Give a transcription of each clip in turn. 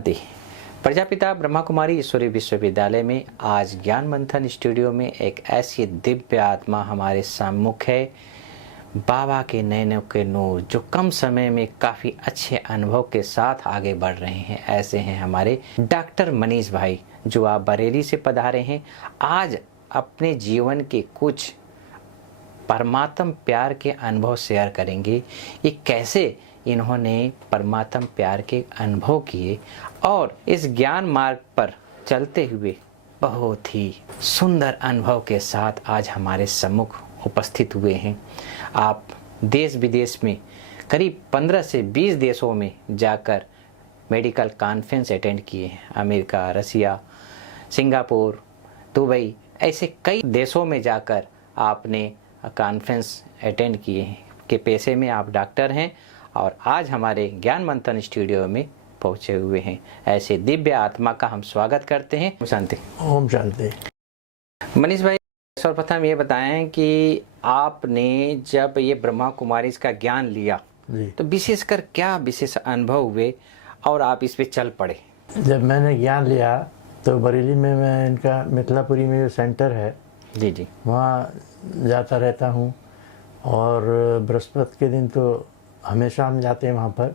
शांति। प्रजापिता ब्रह्मा कुमारी ईश्वरी विश्वविद्यालय में आज ज्ञान मंथन स्टूडियो में एक ऐसी दिव्य आत्मा हमारे सम्मुख है, बाबा के नैनों के नूर, जो कम समय में काफ़ी अच्छे अनुभव के साथ आगे बढ़ रहे हैं। ऐसे हैं हमारे डॉक्टर मनीष भाई, जो आप बरेली से पधारे हैं। आज अपने जीवन के कुछ परमात्म प्यार के अनुभव शेयर करेंगे। ये कैसे इन्होंने परमात्म प्यार के अनुभव किए और इस ज्ञान मार्ग पर चलते हुए बहुत ही सुंदर अनुभव के साथ आज हमारे सम्मुख उपस्थित हुए हैं। आप देश विदेश में करीब 15 से 20 देशों में जाकर मेडिकल कॉन्फ्रेंस अटेंड किए हैं। अमेरिका, रसिया, सिंगापुर, दुबई, ऐसे कई देशों में जाकर आपने कॉन्फ्रेंस अटेंड किए हैं। के पेशे में आप डॉक्टर हैं और आज हमारे ज्ञान मंथन स्टूडियो में पहुंचे हुए हैं। ऐसे दिव्य आत्मा का हम स्वागत करते हैं। ओम शांति। ओम शांति। मनीष भाई, सर्वप्रथम ये बताएं कि आपने जब ये ब्रह्मा कुमारी का ज्ञान लिया तो विशेषकर क्या विशेष अनुभव हुए और आप इस पे चल पड़े? जब मैंने ज्ञान लिया तो बरेली में मैं इनका मिथिलापुरी में जो सेंटर है जी, वहाँ जाता रहता हूँ और बृहस्पति के दिन तो हमेशा हम जाते हैं वहाँ पर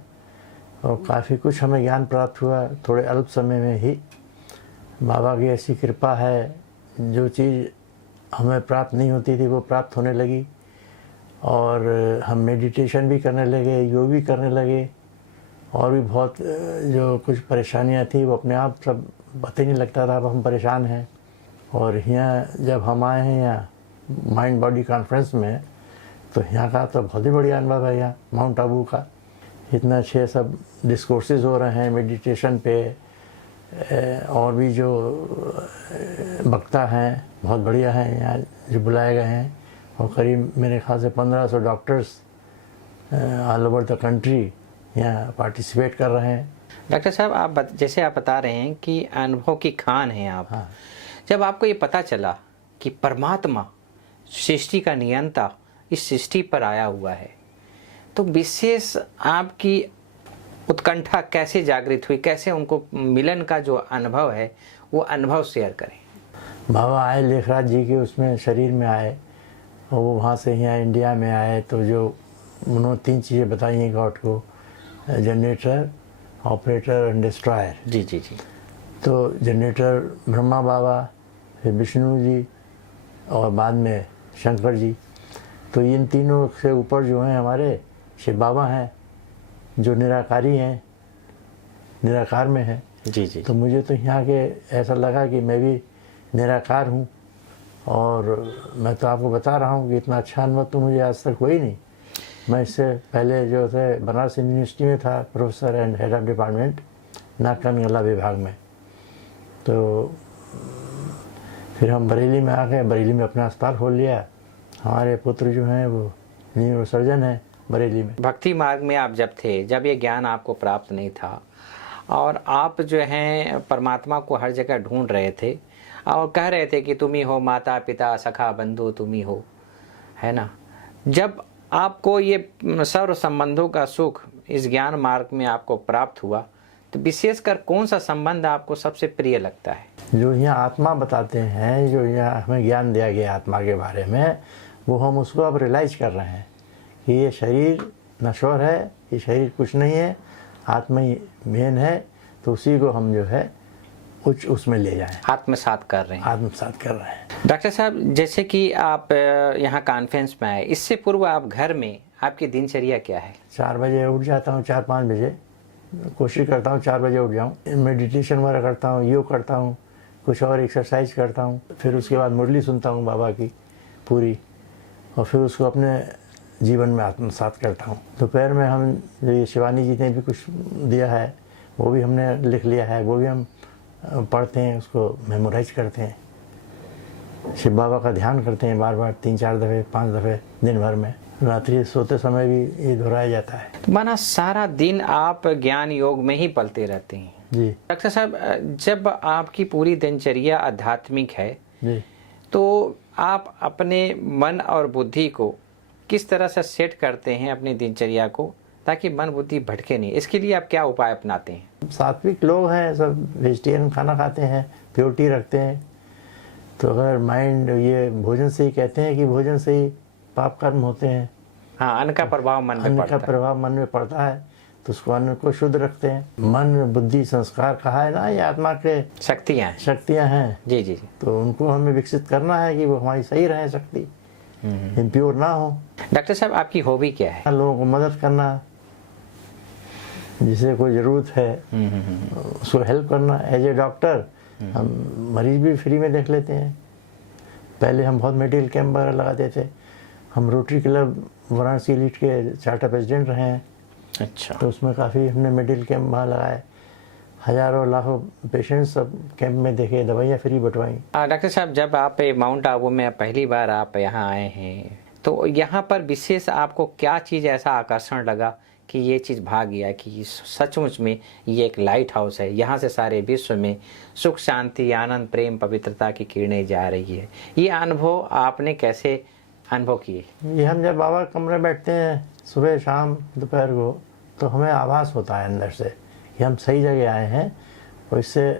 और काफ़ी कुछ हमें ज्ञान प्राप्त हुआ थोड़े अल्प समय में ही। बाबा की ऐसी कृपा है, जो चीज़ हमें प्राप्त नहीं होती थी वो प्राप्त होने लगी और हम मेडिटेशन भी करने लगे, योग भी करने लगे और भी बहुत जो कुछ परेशानियाँ थी वो अपने आप सब पता ही नहीं लगता था अब हम परेशान हैं। और यहाँ जब हम आए हैं यहाँ माइंड बॉडी कॉन्फ्रेंस में तो यहाँ का तो बहुत ही बढ़िया अनुभव है। यहाँ माउंट आबू का इतना अच्छे सब डिस्कोर्सेज हो रहे हैं मेडिटेशन पे और भी जो वक्ता हैं बहुत बढ़िया हैं यहाँ जो बुलाए गए हैं और करीब मेरे ख्याल से 1500 doctors all over the country यहाँ पार्टिसिपेट कर रहे हैं। डॉक्टर साहब, आप जैसे आप बता रहे हैं कि अनुभव की खान हैं आप। हाँ। जब आपको ये पता चला कि परमात्मा सृष्टि का नियंता इस सृष्टि पर आया हुआ है, तो विशेष आपकी उत्कंठा कैसे जागृत हुई? कैसे उनको मिलन का जो अनुभव है वो अनुभव शेयर करें। बाबा आए लेखराज जी के उसमें शरीर में आए और वो वहाँ से यहाँ इंडिया में आए तो जो उन्होंने 3 चीज़ें बताई हैं गॉड को, जनरेटर, ऑपरेटर एंड डिस्ट्रॉयर। जी। तो जनरेटर ब्रह्मा बाबा, फिर विष्णु जी और बाद में शंकर जी। तो इन तीनों से ऊपर जो हैं हमारे शिव बाबा हैं जो निराकारी हैं, निराकार में हैं। जी। तो मुझे तो यहाँ के ऐसा लगा कि मैं भी निराकार हूँ और मैं तो आपको बता रहा हूँ कि इतना अच्छा अनुभव तो मुझे आज तक हुआ ही नहीं। मैं इससे पहले जो थे बनारस यूनिवर्सिटी में था professor and head of department नाक कान गला विभाग में। तो फिर हम बरेली में आ गए, बरेली में अपना अस्पताल खोल लिया। हमारे पुत्र जो हैं वो न्यूरोसर्जन हैं बरेली में। भक्ति मार्ग में आप जब थे, जब ये ज्ञान आपको प्राप्त नहीं था और आप जो हैं परमात्मा को हर जगह ढूंढ रहे थे और कह रहे थे कि तुम ही हो माता पिता सखा बंधु, तुम ही हो, है ना। जब आपको ये सर्व संबंधों का सुख इस ज्ञान मार्ग में आपको प्राप्त हुआ तो विशेषकर कौन सा संबंध आपको सबसे प्रिय लगता है? जो यहाँ आत्मा बताते हैं, जो यहाँ हमें ज्ञान दिया गया आत्मा के बारे में, वो हम उसको अब रियलाइज कर रहे हैं कि ये शरीर नश्वर है, ये शरीर कुछ नहीं है, आत्मा ही मेन है। तो उसी को हम जो है कुछ उसमें ले जाएं, आत्मसात कर रहे हैं। आत्मसात कर रहे हैं। डॉक्टर साहब, जैसे कि आप यहाँ कॉन्फ्रेंस में आए, इससे पूर्व आप घर में आपकी दिनचर्या क्या है? 4 बजे उठ जाता हूँ, 4-5 बजे कोशिश करता हूँ 4 बजे उठ जाऊँ। मेडिटेशन वगैरह करता हूँ, योग करता हूँ, कुछ और एक्सरसाइज करता हूँ। फिर उसके बाद मुरली सुनता हूँ बाबा की पूरी और फिर उसको अपने जीवन में आत्मसात करता हूँ। दोपहर में हम जो ये शिवानी जी ने भी कुछ दिया है वो भी हमने लिख लिया है, वो भी हम पढ़ते हैं, उसको मेमोराइज करते हैं। शिव बाबा का ध्यान करते हैं बार बार 3-4 दफ़े 5 दफ़े दिन भर में। रात्रि सोते समय भी ये दोहराया जाता है। माना सारा दिन आप ज्ञान योग में ही पलते रहते हैं। जी डॉक्टर साहब, जब आपकी पूरी दिनचर्या आध्यात्मिक है जी, तो आप अपने मन और बुद्धि को किस तरह से सेट करते हैं अपनी दिनचर्या को, ताकि मन बुद्धि भटके नहीं, इसके लिए आप क्या उपाय अपनाते हैं? सात्विक लोग हैं, सब वेजिटेरियन खाना खाते हैं, प्योरिटी रखते हैं। तो अगर माइंड ये भोजन से ही कहते हैं कि भोजन से ही पाप कर्म होते हैं, हाँ, अन्न का प्रभाव मन में अन्न पड़ता का है। प्रभाव मन में पड़ता है, तो उसको अन्न को शुद्ध रखते हैं। मन बुद्धि संस्कार कहा है ना, ये आत्मा के शक्तियाँ हैं। शक्तियाँ हैं, जी जी जी। तो उनको हमें विकसित करना है कि वो हमारी सही रहे शक्ति, इम्प्योर ना हो। डॉक्टर साहब, आपकी हॉबी क्या है? लोगों को मदद करना, जिसे कोई ज़रूरत है उसको हेल्प करना। एज ए डॉक्टर हम मरीज भी फ्री में देख लेते हैं। पहले हम बहुत मेडिकल कैंप वगैरह लगाते थे। हम रोटरी क्लब वाराणसी एलीट के चार्टर प्रेसिडेंट रहे हैं, अच्छा। तो उसमें काफ़ी हमने मेडिकल कैंप वहाँ लगाए। हज़ारों लाखों पेशेंट्स सब कैंप में देखे, दवाइयाँ फ्री बंटवाई। डॉक्टर साहब, जब आप माउंट आबू में पहली बार आप यहाँ आए हैं, तो यहाँ पर विशेष आपको क्या चीज़ ऐसा आकर्षण लगा कि ये चीज़ भाग गया कि सचमुच में ये एक लाइट हाउस है, यहाँ से सारे विश्व में सुख शांति आनंद प्रेम पवित्रता की किरणें जा रही है। ये अनुभव आपने कैसे अनुभव किए? ये हम जब बाबा के कमरे बैठते हैं सुबह शाम दोपहर को, तो हमें आभास होता है अंदर से कि हम सही जगह आए हैं और इससे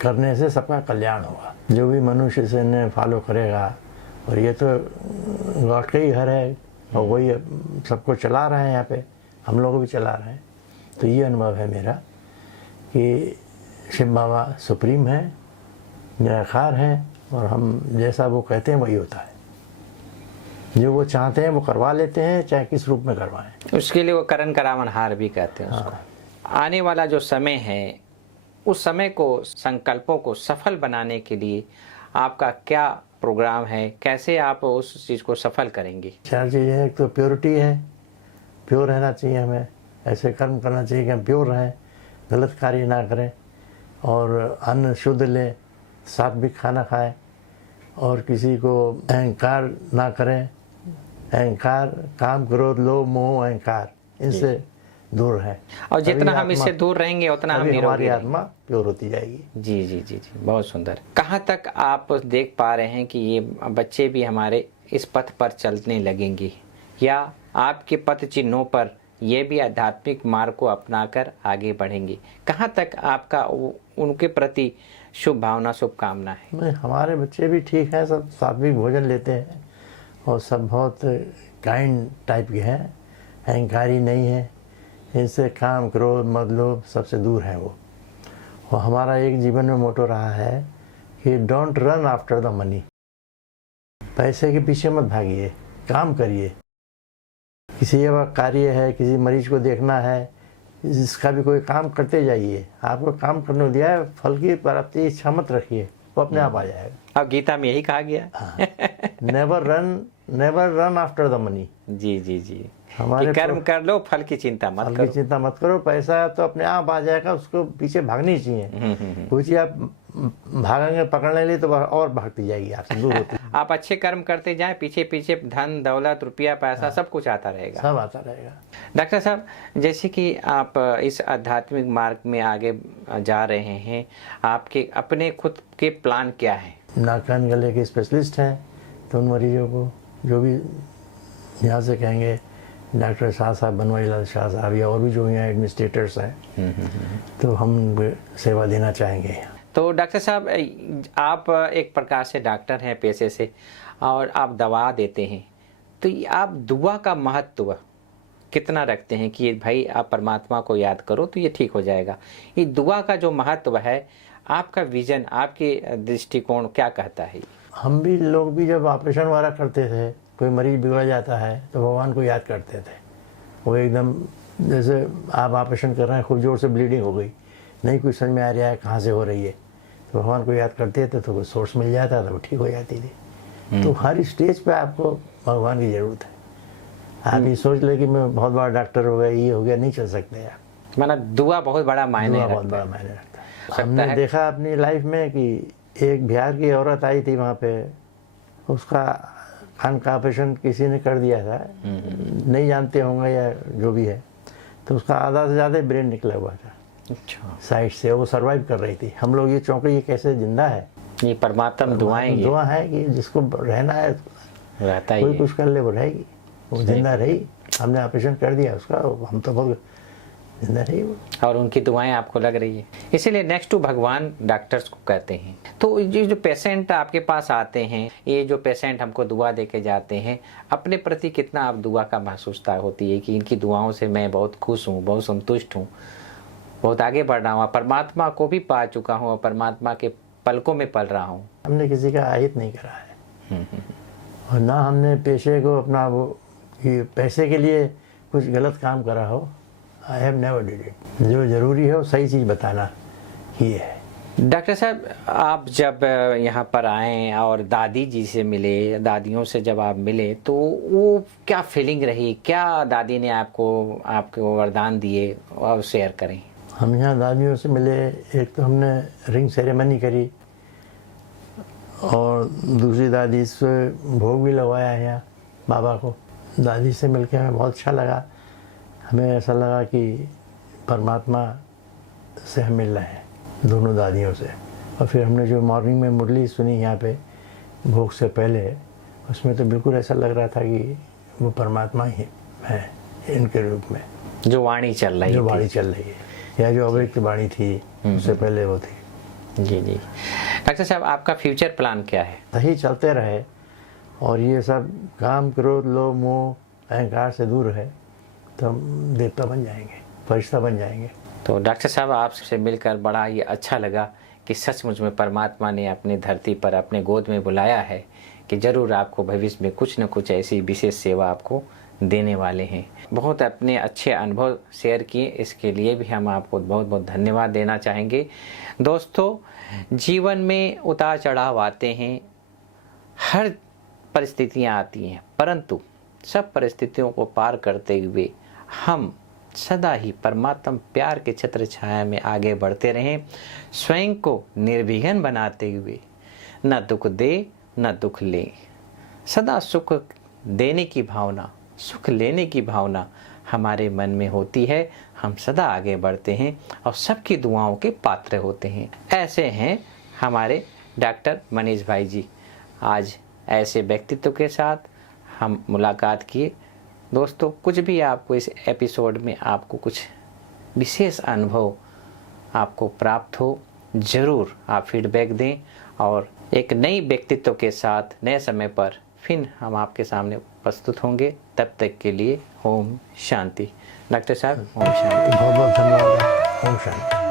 करने से सबका कल्याण होगा। जो भी मनुष्य इसे इन्हें फॉलो करेगा, और ये तो गॉड का ही घर है और वही सबको चला रहे हैं, यहाँ पे हम लोग भी चला रहे हैं। तो ये अनुभव है मेरा कि शिव बाबा सुप्रीम है, निराकार है, और हम जैसा वो कहते हैं वही होता है। जो वो चाहते हैं वो करवा लेते हैं, चाहे किस रूप में करवाएं। उसके लिए वो करण करावन हार भी कहते हैं उसको। आने वाला जो समय है, उस समय को, संकल्पों को सफल बनाने के लिए आपका क्या प्रोग्राम है? कैसे आप उस चीज़ को सफल करेंगे? चार चीज़ें हैं। एक तो प्योरिटी है, प्योर रहना चाहिए हमें, ऐसे कर्म करना चाहिए कि हम प्योर रहें, गलत कार्य ना करें, और अन्न शुद्ध लें, सात्विक खाना खाएं, और किसी को अहंकार ना करें। अहंकार, काम, क्रोध, लोभ, मोह, अहंकार, इनसे दूर है। और जितना हम इससे दूर रहेंगे उतना हम निरोगी हमारी रहेंगे। आत्मा प्योर होती जाएगी। जी जी जी जी, बहुत सुंदर। कहाँ तक आप देख पा रहे हैं कि ये बच्चे भी हमारे इस पथ पर चलने लगेंगे, या आपके पथ चिन्हों पर ये भी आध्यात्मिक मार्ग को अपनाकर आगे बढ़ेंगे? कहाँ तक आपका उनके प्रति शुभ भावना, शुभकामना है? नहीं, हमारे बच्चे भी ठीक हैं, सब सात्विक भोजन लेते हैं और सब बहुत काइंड टाइप के हैं, अहंकारी नहीं है। इनसे काम, क्रोध, मद, लोभ सबसे दूर है वो। और हमारा एक जीवन में मोटो रहा है कि don't run after the money. पैसे के पीछे मत भागिए, काम करिए। किसी का कार्य है, किसी मरीज को देखना है, जिसका भी कोई काम करते जाइए। आपको काम करने को दिया है, फल की प्राप्ति इच्छा मत रखिए, वो अपने आप आ जाएगा। अब गीता में यही कहा गया। Never run after the money. जी जी जी, हमारे कि कर्म कर लो, फल की चिंता मत फल करो। की चिंता मत करो। पैसा तो अपने आप आ जाएगा, उसको पीछे भागनी चाहिए। कोई चीज आप भागेंगे पकड़ने लिए तो और भागती जाएगी, आपसे दूर होती आप अच्छे कर्म करते जाएं, पीछे पीछे धन दौलत रुपया पैसा सब कुछ आता रहेगा। सब आता रहेगा। डॉक्टर साहब, जैसे कि आप इस आध्यात्मिक मार्ग में आगे जा रहे हैं, आपके अपने खुद के प्लान क्या है? नाक कान गले के स्पेशलिस्ट हैं, तो उन मरीजों को जो भी यहाँ से कहेंगे, डॉक्टर शाह साहब, बनवारी लाल शाह साहब, या और भी जो यहाँ एडमिनिस्ट्रेटर्स हैं, तो हम सेवा देना चाहेंगे। तो डॉक्टर साहब, आप एक प्रकार से डॉक्टर हैं पेशे से, और आप दवा देते हैं, तो आप दुआ का महत्व कितना रखते हैं कि भाई आप परमात्मा को याद करो तो ये ठीक हो जाएगा? ये दुआ का जो महत्व है, आपका विजन, आपके दृष्टिकोण क्या कहता है? हम भी लोग भी जब ऑपरेशन वगैरह करते थे, कोई मरीज बिगड़ जाता है तो भगवान को याद करते थे। वो एकदम जैसे आप ऑपरेशन कर रहे हैं, खूब ज़ोर से ब्लीडिंग हो गई, नहीं कुछ समझ में आ रहा है कहाँ से हो रही है, तो भगवान को याद करते थे तो कोई सोर्स मिल जाता था, वो ठीक हो जाती थी। तो हर स्टेज पे आपको भगवान की ज़रूरत है। आप ये सोच ले कि मैं बहुत बड़ा डॉक्टर हो गया, ये हो गया, नहीं चल सकते आप। माना दुआ बहुत बड़ा मायने बहुत रखता बड़ा है। मायने रखता है। हमने देखा अपनी लाइफ में कि एक बिहार की औरत आई थी वहाँ पे, उसका कान का ऑपरेशन किसी ने कर दिया था, नहीं जानते होंगे या जो भी है, तो उसका आधा से ज़्यादा ब्रेन निकला हुआ था। अच्छा, साइड से वो सरवाइव कर रही थी। हम लोग ये चौंके, ये कैसे जिंदा है? ये परमात्मा दुआएं ये दुआ है कि जिसको रहना है रहता ही कोई है। कुछ कर ले, वो रहेगी, वो जिंदा रही। हमने ऑपरेशन कर दिया उसका, हम तो बहुत जिंदा नहीं वो। और उनकी दुआएं आपको लग रही है, इसीलिए नेक्स्ट टू भगवान डॉक्टर्स को कहते हैं। तो ये जो पेशेंट आपके पास आते हैं, ये जो पेशेंट हमको दुआ दे के जाते हैं, अपने प्रति कितना आप दुआ का महसूसता होती है कि इनकी दुआओं से मैं बहुत खुश हूँ, बहुत संतुष्ट हूँ, बहुत आगे बढ़ रहा हूँ, परमात्मा को भी पा चुका हूँ और परमात्मा के पलकों में पल रहा हूँ। हमने किसी का आहित नहीं करा है और ना हमने पेशे को अपना वो कि पैसे के लिए कुछ गलत काम करा हो। I have never did it. जो ज़रूरी है वो सही चीज़ बताना ही है। डॉक्टर साहब, आप जब यहाँ पर आए और दादी जी से मिले, दादियों से जब आप मिले, तो वो क्या फीलिंग रही, क्या दादी ने आपको वरदान दिए और शेयर करें। हम यहाँ दादियों से मिले, एक तो हमने रिंग सेरेमनी करी और दूसरी दादी से भोग भी लगवाया है यहाँ बाबा को। दादी से मिलके हमें बहुत अच्छा लगा। हमें ऐसा लगा कि परमात्मा से हम मिल रहे हैं, दोनों दादियों से। और फिर हमने जो मॉर्निंग में मुरली सुनी यहाँ पे भोग से पहले, उसमें तो बिल्कुल ऐसा लग रहा था कि वो परमात्मा ही है इनके रूप में, जो वाणी चल रही जो थी। वाणी चल रही है या जो अव्यक्त वाणी थी उससे पहले वो थी। जी जी। डॉक्टर साहब, आपका फ्यूचर प्लान क्या है। सही चलते रहे और ये सब काम, क्रोध, लोभ, मोह, अहंकार से दूर रहे तो हम देवता बन जाएंगे, फरिश्ता बन जाएंगे। तो डॉक्टर साहब, आपसे मिलकर बड़ा ये अच्छा लगा कि सचमुच में परमात्मा ने अपनी धरती पर अपने गोद में बुलाया है कि ज़रूर आपको भविष्य में कुछ न कुछ ऐसी विशेष सेवा आपको देने वाले हैं। बहुत अपने अच्छे अनुभव शेयर किए, इसके लिए भी हम आपको बहुत बहुत धन्यवाद देना चाहेंगे। दोस्तों, जीवन में उतार चढ़ाव आते हैं, हर परिस्थितियां आती हैं, परंतु सब परिस्थितियों को पार करते हुए हम सदा ही परमात्मा प्यार के छत्र छाया में आगे बढ़ते रहें, स्वयं को निर्विघ्न बनाते हुए न दुख दे न दुख ले, सदा सुख देने की भावना, सुख लेने की भावना हमारे मन में होती है। हम सदा आगे बढ़ते हैं और सबकी दुआओं के पात्र होते हैं। ऐसे हैं हमारे डॉक्टर मनीष भाई जी। आज ऐसे व्यक्तित्व के साथ हम मुलाकात किए। दोस्तों, कुछ भी आपको इस एपिसोड में आपको कुछ विशेष अनुभव आपको प्राप्त हो, ज़रूर आप फीडबैक दें और एक नई व्यक्तित्व के साथ नए समय पर फिर हम आपके सामने प्रस्तुत होंगे। तब तक के लिए ओम शांति। डॉक्टर साहब, ओम शांति। बहुत बहुत धन्यवाद। ओम शांति।